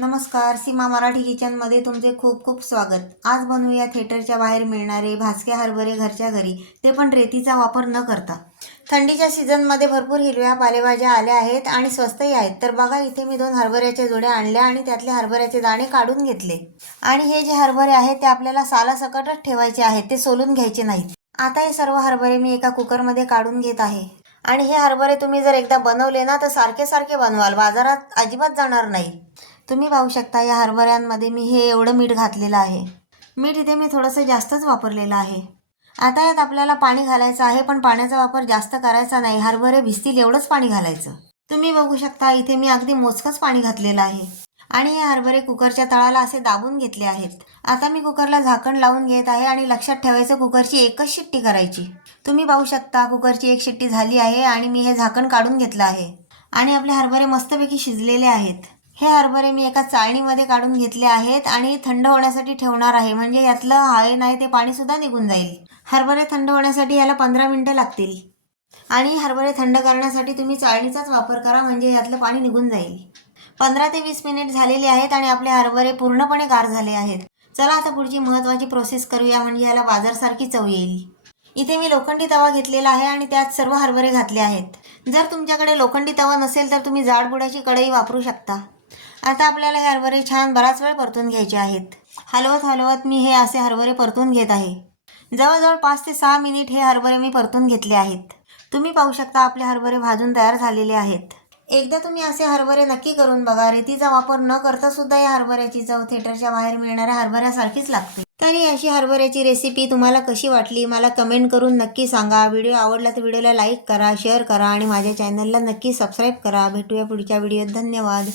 नमस्कार सीमा मराठी किचनमध्ये तुमचे खूप खूप स्वागत. आज बनवूया थिएटरच्या बाहेर मिळणारे भाजके हरभरे घरच्या घरी. ते पण रेतीचा वापर न करता. थंडीच्या सीझनमध्ये भरपूर हिरव्या पालेभाज्या आल्या आहेत आणि स्वस्तही आहेत. तर बघा इथे मी दोन हरभऱ्याच्या जोड्या आणल्या आणि त्यातले हरभऱ्याचे दाणे काढून घेतले. आणि हे जे हरभरे आहेत ते आपल्याला सालासकटच ठेवायचे आहेत. ते सोलून घ्यायचे नाहीत. आता हे सर्व हरभरे मी एका कुकरमध्ये काढून घेत आहे. आणि हे हरभरे तुम्ही जर एकदा बनवले ना तर सारखे सारखे बनवाल. बाजारात अजिबात जाणार नाही. तुम्ही पाहू शकता या हरभऱ्यांमध्ये मी हे एवढं मीठ घातलेलं आहे. मीठ इथे मी थोडंसं जास्तच वापरलेलं आहे. आता यात आपल्याला पाणी घालायचं आहे पण पाण्याचा वापर जास्त करायचा नाही. हरभरे भिजतील एवढंच पाणी घालायचं. तुम्ही बघू शकता इथे मी अगदी मोजकंच पाणी घातलेलं आहे. आणि हे हरभरे कुकरच्या तळाला असे दाबून घेतले आहेत. आता मी कुकरला झाकण लावून घेत आहे आणि लक्षात ठेवायचं कुकरची एकच शिट्टी करायची. तुम्ही पाहू शकता कुकरची एक शिट्टी झाली आहे आणि मी हे झाकण काढून घेतलं आहे. आणि आपले हरभरे मस्तपैकी शिजलेले आहेत. हे हरभरे मी एका चाळणीमध्ये काढून घेतले आहेत आणि थंड होण्यासाठी ठेवणार आहे. म्हणजे यातलं हवे नाही ते पाणी सुद्धा निघून जाईल. हरभरे थंड होण्यासाठी याला पंधरा मिनटं लागतील. आणि हरभरे थंड करण्यासाठी तुम्ही चाळणीचाच वापर करा म्हणजे यातलं पाणी निघून जाईल. पंधरा ते वीस मिनिट झालेले आहेत आणि आपले हरभरे पूर्णपणे गार झाले आहेत. चला आता पुढची महत्त्वाची प्रोसेस करूया म्हणजे याला बाजारसारखी चव येईल. इथे मी लोखंडी तवा घेतलेला आहे आणि त्यात सर्व हरभरे घातले आहेत. जर तुमच्याकडे लोखंडी तवा नसेल तर तुम्ही जाडबुडाची कढई वापरू शकता. आता आपल्याला हे हरभरे छान बराच वेळ परतून घ्यायचे आहेत. हलवत हलवत मी हे असे हरभरे परतून घेत आहे. जवळजवळ पाच ते सहा मिनिट हे हरभरे मी परतून घेतले आहेत. तुम्ही पाहू शकता आपले हरभरे भाजून तयार झालेले आहेत. एकदा तुम्ही असे हरभरे नक्की करून बघा. रेतीचा वापर न करता सुद्धा या हरभऱ्याची चव थिएटरच्या बाहेर मिळणाऱ्या हरभऱ्यासारखीच लागते. तर ही अशी हरभऱ्याची रेसिपी तुम्हाला कशी वाटली? मला कमेंट करून नक्की सांगा. व्हिडिओ आवडला तर व्हिडिओला लाईक करा शेअर करा आणि माझ्या चॅनलला नक्की सबस्क्राईब करा. भेटूया पुढच्या व्हिडिओत धन्यवाद.